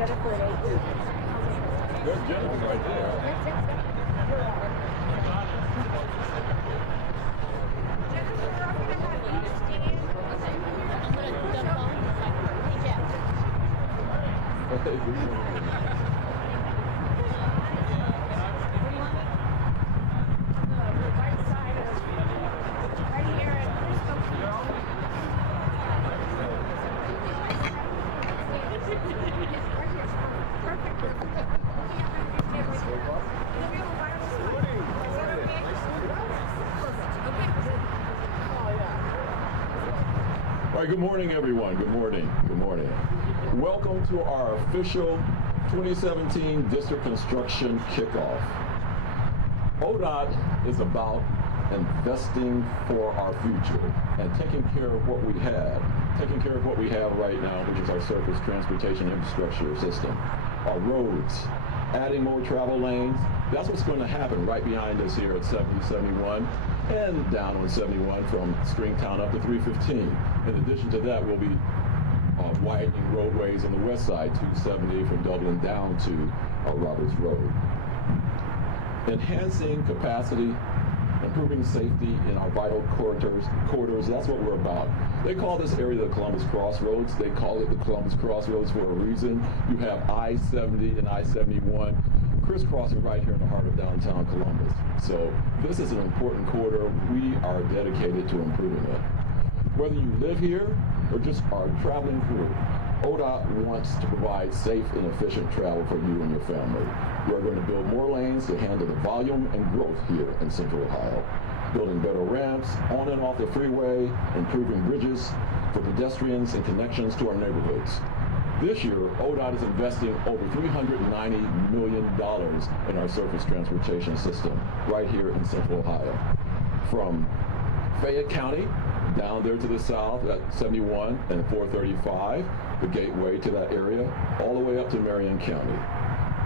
Jennifer at 8. There's Jennifer right there. Jennifer, I'm going to have you stand. I'm going to jump on so I can reach out. Hey, good morning. The right side of right here at All right, good morning, everyone. Good morning. Good morning. Welcome to our official 2017 District Construction Kickoff. ODOT is about investing for our future and taking care of what we have. Taking care of what we have right now, which is our surface transportation infrastructure system, our roads, adding more travel lanes. That's what's going to happen right behind us here at 7071 and down on 71 from Stringtown up to 315. In addition to that, we'll be widening roadways on the west side, 270 from Dublin down to Roberts Road. Enhancing capacity, improving safety in our vital corridors, that's what we're about. They call this area the Columbus Crossroads. They call it the Columbus Crossroads for a reason. You have I-70 and I-71 crisscrossing right here in the heart of downtown Columbus. So this is an important corridor. We are dedicated to improving it. Whether you live here or just are traveling through, ODOT wants to provide safe and efficient travel for you and your family. We're going to build more lanes to handle the volume and growth here in Central Ohio, building better ramps on and off the freeway, improving bridges for pedestrians and connections to our neighborhoods. This year, ODOT is investing over $390 million in our surface transportation system right here in Central Ohio. From Fayette County down there to the south at 71 and 435, the gateway to that area, all the way up to Marion County.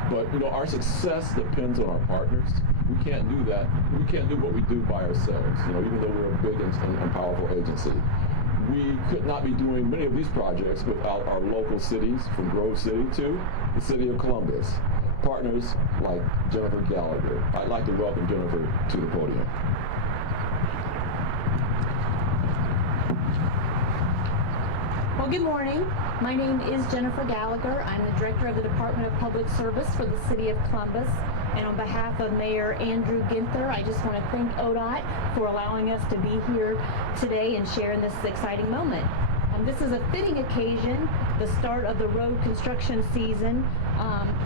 But you know, our success depends on our partners. We can't do that. We can't do what we do by ourselves. You know, even though we're a big and powerful agency, we could not be doing many of these projects without our local cities, from Grove City to the city of Columbus. Partners like Jennifer Gallagher. I'd like to welcome Jennifer to the podium. Well, good morning. My name is Jennifer Gallagher. I'm the Director of the Department of Public Service for the City of Columbus. And on behalf of Mayor Andrew Ginther, I just want to thank ODOT for allowing us to be here today and share in this exciting moment. This is a fitting occasion, the start of the road construction season,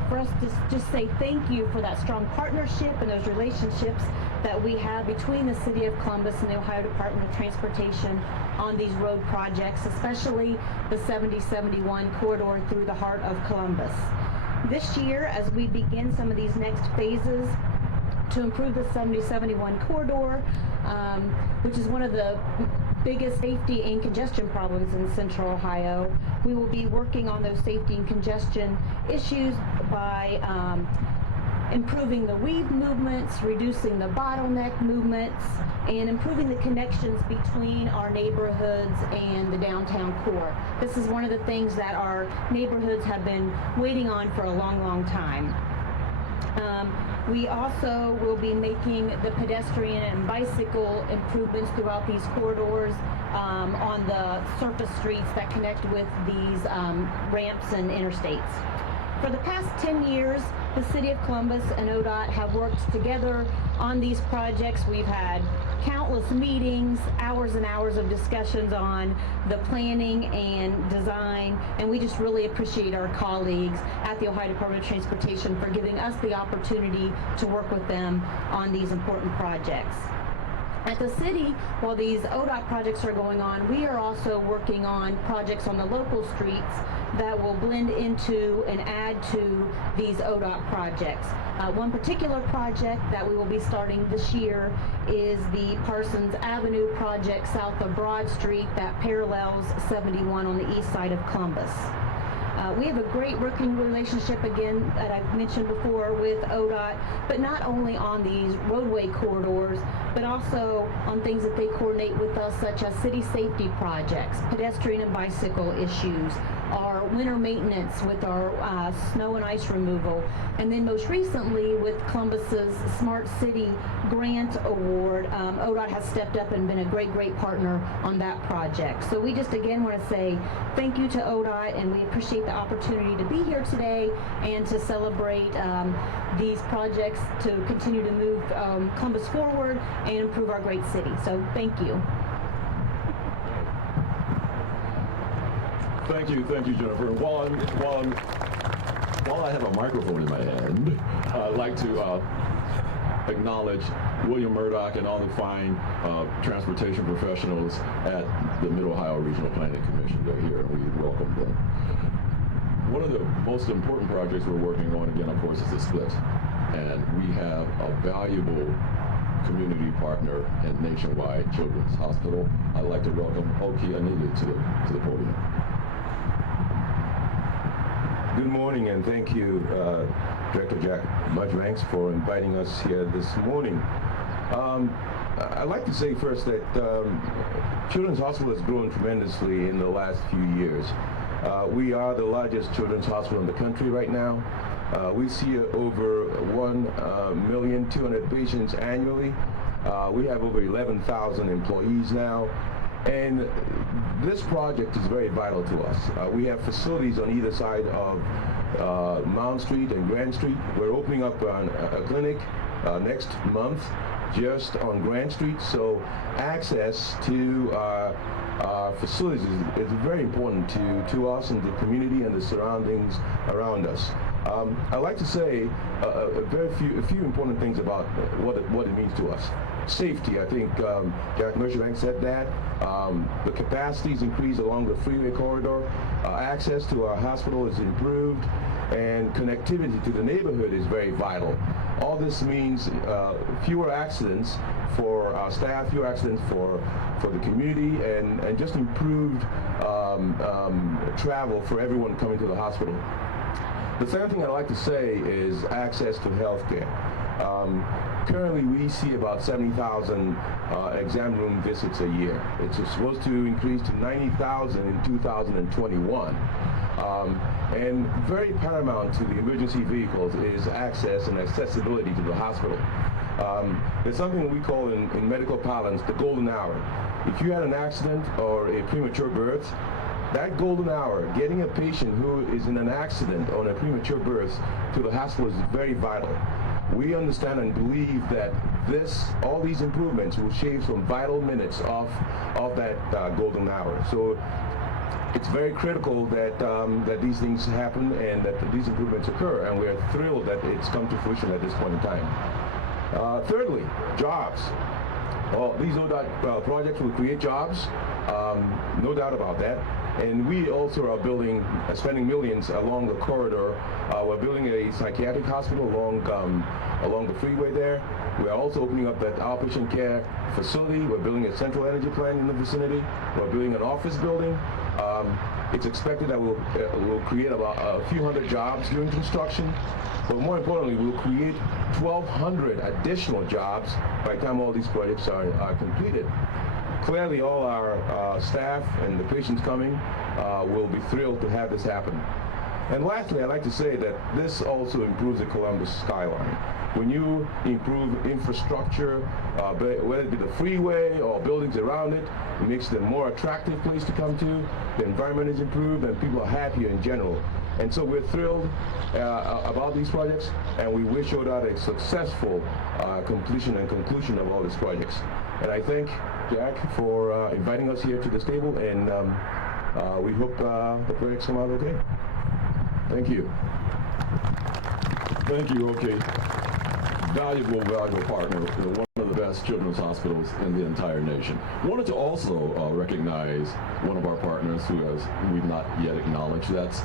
for us to just say thank you for that strong partnership and those relationships that we have between the City of Columbus and the Ohio Department of Transportation on these road projects, especially the 7071 corridor through the heart of Columbus. This year, as we begin some of these next phases to improve the 7071 corridor, which is one of the biggest safety and congestion problems in Central Ohio, we will be working on those safety and congestion issues by improving the weave movements, reducing the bottleneck movements, and improving the connections between our neighborhoods and the downtown core. This is one of the things that our neighborhoods have been waiting on for a long, long time. We also will be making the pedestrian and bicycle improvements throughout these corridors on the surface streets that connect with these ramps and interstates. For the past 10 years, the City of Columbus and ODOT have worked together on these projects. We've had countless meetings, hours and hours of discussions on the planning and design, and we just really appreciate our colleagues at the Ohio Department of Transportation for giving us the opportunity to work with them on these important projects. At the city, while these ODOT projects are going on, we are also working on projects on the local streets that will blend into and add to these ODOT projects. One particular project that we will be starting this year is the Parsons Avenue project south of Broad Street that parallels 71 on the east side of Columbus. We have a great working relationship, again, that I've mentioned before, with ODOT, but not only on these roadway corridors, but also on things that they coordinate with us, such as city safety projects, pedestrian and bicycle issues, our winter maintenance with our snow and ice removal, and then most recently with Columbus's Smart City Grant Award, ODOT has stepped up and been a great partner on that project. So we just again want to say thank you to ODOT, and we appreciate the opportunity to be here today and to celebrate these projects to continue to move Columbus forward and improve our great city. So thank you. Thank you, Jennifer. While I have a microphone in my hand, I'd like to acknowledge William Murdoch and all the fine transportation professionals at the Mid-Ohio Regional Planning Commission. They're here, and we welcome them. One of the most important projects we're working on, again, of course, is the split. And we have a valuable community partner in Nationwide Children's Hospital. I'd like to welcome Oki Anili to the podium. Good morning, and thank you, Director Jack Mudranks, for inviting us here this morning. I'd like to say first that Children's Hospital has grown tremendously in the last few years. We are the largest children's hospital in the country right now. We see over 1,200,000 patients annually. We have over 11,000 employees now. And this project is very vital to us. We have facilities on either side of Mount Street and Grand Street. We're opening up a clinic next month just on Grand Street. So access to our facilities is very important to us and the community and the surroundings around us. I'd like to say a few important things about what it means to us. Safety, I think Jack Mudranks said that. The capacity is increased along the freeway corridor. Access to our hospital is improved, and connectivity to the neighborhood is very vital. All this means fewer accidents for our staff, fewer accidents for the community, and just improved travel for everyone coming to the hospital. The second thing I'd like to say is access to health care. Currently, we see about 70,000 exam room visits a year. It's supposed to increase to 90,000 in 2021. And very paramount to the emergency vehicles is access and accessibility to the hospital. There's something that we call in medical parlance the golden hour. If you had an accident or a premature birth, that golden hour, getting a patient who is in an accident or a premature birth to the hospital is very vital. We understand and believe that all these improvements will shave some vital minutes off that golden hour. So it's very critical that these things happen and that these improvements occur, and we're thrilled that it's come to fruition at this point in time. Thirdly, jobs. Well, these ODOT projects will create jobs, no doubt about that. And we also are spending millions along the corridor. We're building a psychiatric hospital along the freeway there. We're also opening up that outpatient care facility. We're building a central energy plant in the vicinity. We're building an office building. It's expected that we'll create about a few hundred jobs during construction. But more importantly, we'll create 1,200 additional jobs by the time all these projects are completed. Clearly, all our staff and the patients coming will be thrilled to have this happen. And lastly, I'd like to say that this also improves the Columbus skyline. When you improve infrastructure, whether it be the freeway or buildings around it, it makes it a more attractive place to come to. The environment is improved and people are happier in general. And so we're thrilled about these projects, and we wish ODOT a successful completion and conclusion of all these projects. And I thank Jack for inviting us here to this table, and we hope the projects come out okay. Thank you. Thank you, Oki. Valuable partner. One of the best children's hospitals in the entire nation. Wanted to also recognize one of our partners we've not yet acknowledged. That's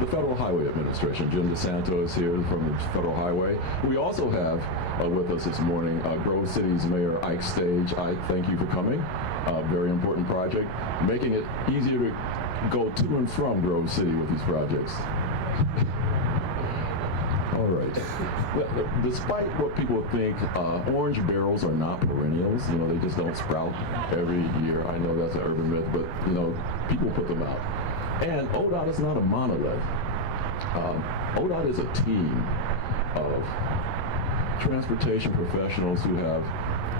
the Federal Highway Administration. Jim DeSanto is here from the Federal Highway. We also have with us this morning Grove City's Mayor Ike Stage. Ike, thank you for coming. Very important project, making it easier to go to and from Grove City with these projects. All right. Despite what people think, orange barrels are not perennials. You know, they just don't sprout every year. I know that's an urban myth, but you know, people put them out. And ODOT is not a monolith. ODOT is a team of transportation professionals who have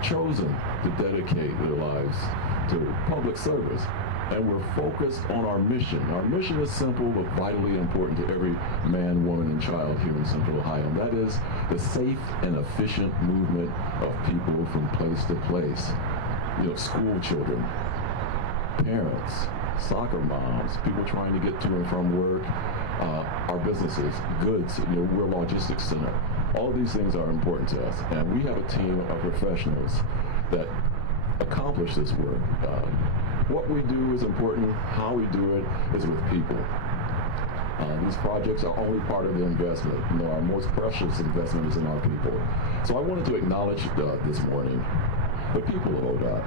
chosen to dedicate their lives to public service. And we're focused on our mission. Our mission is simple but vitally important to every man, woman, and child here in Central Ohio. And that is the safe and efficient movement of people from place to place. You know, school children, parents, soccer moms, people trying to get to and from work, our businesses, goods. You know, we're a logistics center. All of these things are important to us. And we have a team of professionals that accomplish this work. What we do is important. How we do it is with people. These projects are only part of the investment. You know, our most precious investment is in our people. So I wanted to acknowledge this morning the people of ODOT.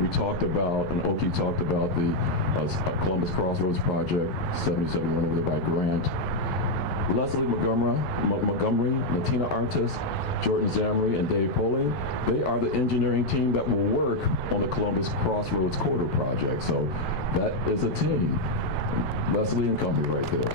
We talked about, and Oki talked about the Columbus Crossroads project, 77 by Grant. Leslie Montgomery, Natina Artis, Jordan Zamri, and Dave Poling, they are the engineering team that will work on the Columbus Crossroads Corridor project. So that is a team. Leslie and company right there.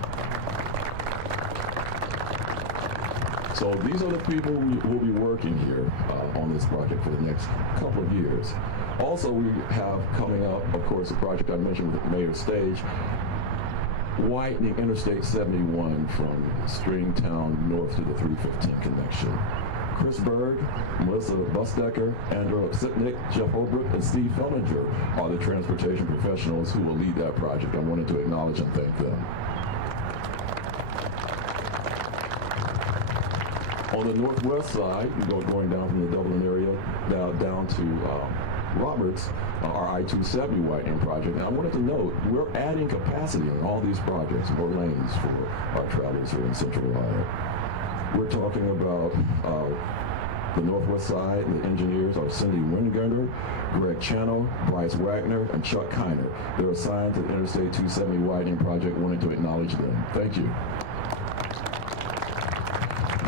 So these are the people who will be working here on this project for the next couple of years. Also, we have coming up, of course, the project I mentioned with the Mayor's Stage, widening Interstate 71 from Stringtown north to the 315 connection. Chris Berg, Melissa Busdecker, Andrew Sitnick, Jeff Holbrook, and Steve Fellinger are the transportation professionals who will lead that project. I wanted to acknowledge and thank them. On the northwest side, going down from the Dublin area down to Roberts, our I-270 widening project. And I wanted to note, we're adding capacity on all these projects, more lanes for our travelers here in Central Ohio. We're talking about the northwest side. The engineers are Cindy Wingender, Greg Channel, Bryce Wagner, and Chuck Kiner. They're assigned to the Interstate 270 widening project. Wanted to acknowledge them. Thank you.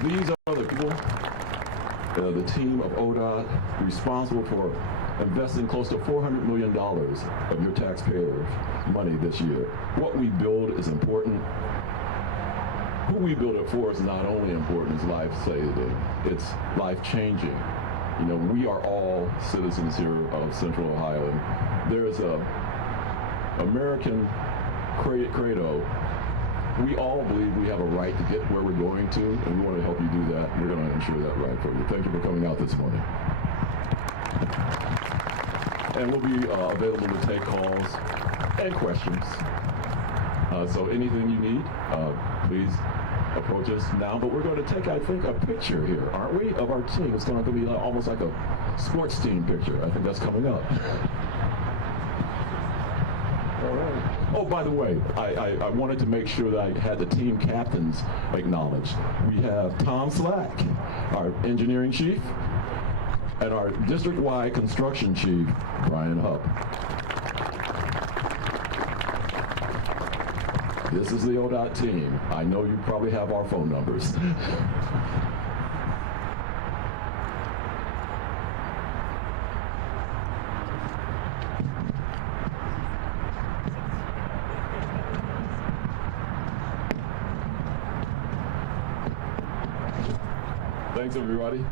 These are the people, the team of ODOT responsible for investing close to $400 million of your taxpayers' money this year. What we build is important. Who we build it for is not only important, it's life-saving, it's life-changing. You know, we are all citizens here of Central Ohio, and there is a American credo. We all believe we have a right to get where we're going to, and we want to help you do that. We're going to ensure that right for you. Thank you for coming out this morning. And we'll be available to take calls and questions. So anything you need, please approach us now. But we're going to take, I think, a picture here, aren't we, of our team. It's going to be almost like a sports team picture. I think that's coming up. All right. Oh, by the way, I wanted to make sure that I had the team captains acknowledged. We have Tom Slack, our engineering chief, and our district-wide construction chief, Brian Hupp. This is the ODOT team. I know you probably have our phone numbers. Thanks, everybody.